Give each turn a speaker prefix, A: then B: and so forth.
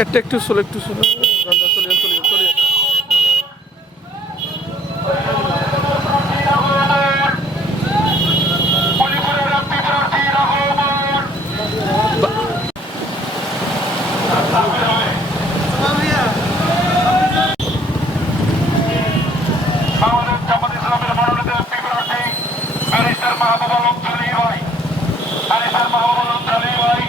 A: নেটটা একটু চলে একটু চলে চলে চলে চলে মাহবুব আলম তালি ভাই। আরিফার মাহবুব আলম তালি ভাই।